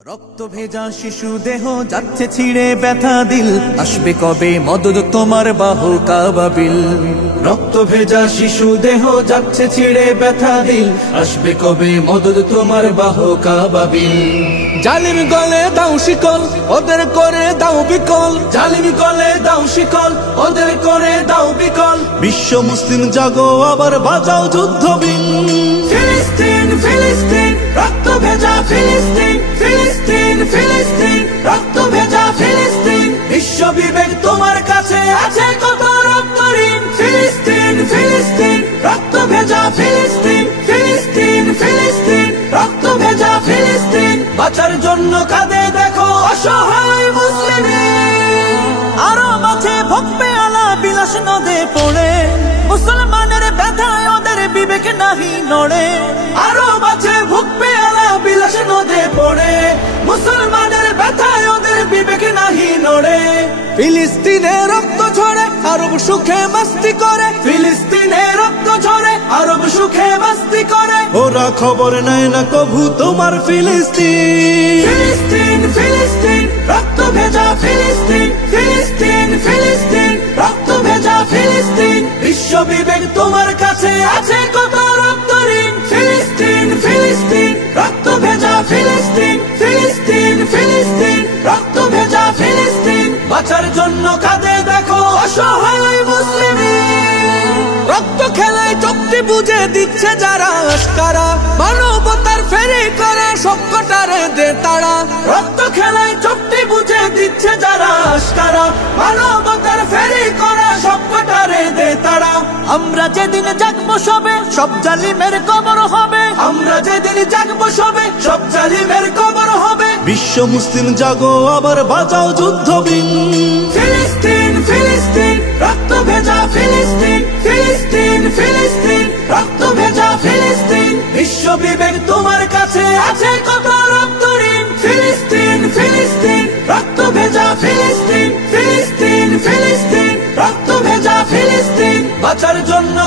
রক্ত ভেজা শিশু দেহ যাচ্ছে ছিঁড়ে ব্যথা দিল, আসবে কবে মদদ তোমার বাহু কাবাবিল। রক্ত ভেজা শিশু দেহ যাচ্ছে ছিঁড়ে ব্যথা দিল, আসবে কবে মদদ তোমার বাহু কাবাবিল। জালিম গলে দাও শিকল, ওদের করে দাও বিকল। জালিম গলে দাও শিকল, ওদের করে দাও বিকল। বিশ্ব মুসলিম জাগো আবার বাজাও যুদ্ধ বিন। ফিলিস্তিন ফিলিস্তিন রক্ত ভেজা ফিলিস্তিন, ফিলিস্তিন ফিলিস্তিন রক্ত ভেজা ফিলিস্তিন। বিশ্ব বিবেক তোমার কাছে আছে কত রক্ত ঋণ। ফিলিস্তিন ফিলিস্তিন রক্ত ভেজা ফিলিস্তিন, ফিলিস্তিন ফিলিস্তিন রক্ত ভেজা ফিলিস্তিন। বাঁচার জন্য কাঁদে দেখো অসহায় মুসলিম। আরো মাঝে ভোগবে আলা বিলাস নদে পড়ে, মুসলমানের ব্যথায় ওদের বিবেক নাহি নড়ে। আরো মাঝে ভোগবে আলা বিলাস নদে পড়ে, মুসলমানের ব্যথায় ওদের বিবেক নাহি নড়ে। ফিলিস্তিনে রক্ত ঝরে আরব সুখে মস্তি করে, ফিলিস্তিনে রক্ত ঝরে আরব সুখে মস্তি করে। ওরা খবর নেয় না কভু তোমার ফিলিস্তিন। ফিলিস্তিন ফিলিস্তিন রক্ত ভেজা ফিলিস্তিন, ফিলিস্তিন ফিলিস্তিন রক্ত ভেজা ফিলিস্তিন। বিশ্ব বিবেক তোমার কাছে আছে কত রক্ত ঋণ। ফিলিস্তিন ফিলিস্তিন রক্ত ভেজা ফিলিস্তিন, ফিলিস্তিন ফিলিস্তিন রক্ত ভেজা ফিলিস্তিন। বাঁচার জন্য কাঁদে দেখো অসহায় মুসলিম। রক্ত খেলায় চুক্তি বুঝে দিচ্ছে যারা আশকারা, মানবতার ফেরি করে সবকটারে দে তারা। রক্ত খেলায় চুক্তি বুঝে দিচ্ছে যারা আশকারা, মানবতার ফেরি করে সবকটারে দে তারা। আমরা যেদিন জাগবো সবে সব জালিমের কবর হবে, আমরা যেদিন জাগবো সবে সব জালিমের কবর হবে। বিশ্ব মুসলিম জাগো আবার বাজাও যুদ্ধ বিন। ফিলিস্তিন ফিলিস্তিন রক্ত ভেজা ফিলিস্তিন, ফিলিস্তিন ফিলিস্তিন রক্ত ভেজা ফিলিস্তিন। বিশ্ব বিবেক তোমার কাছে আছে কত রক্ত ঋণ। ফিলিস্তিন ফিলিস্তিন রক্ত ভেজা ফিলিস্তিন, ফিলিস্তিন ফিলিস্তিন রক্ত ভেজা ফিলিস্তিন। বাঁচার জন্য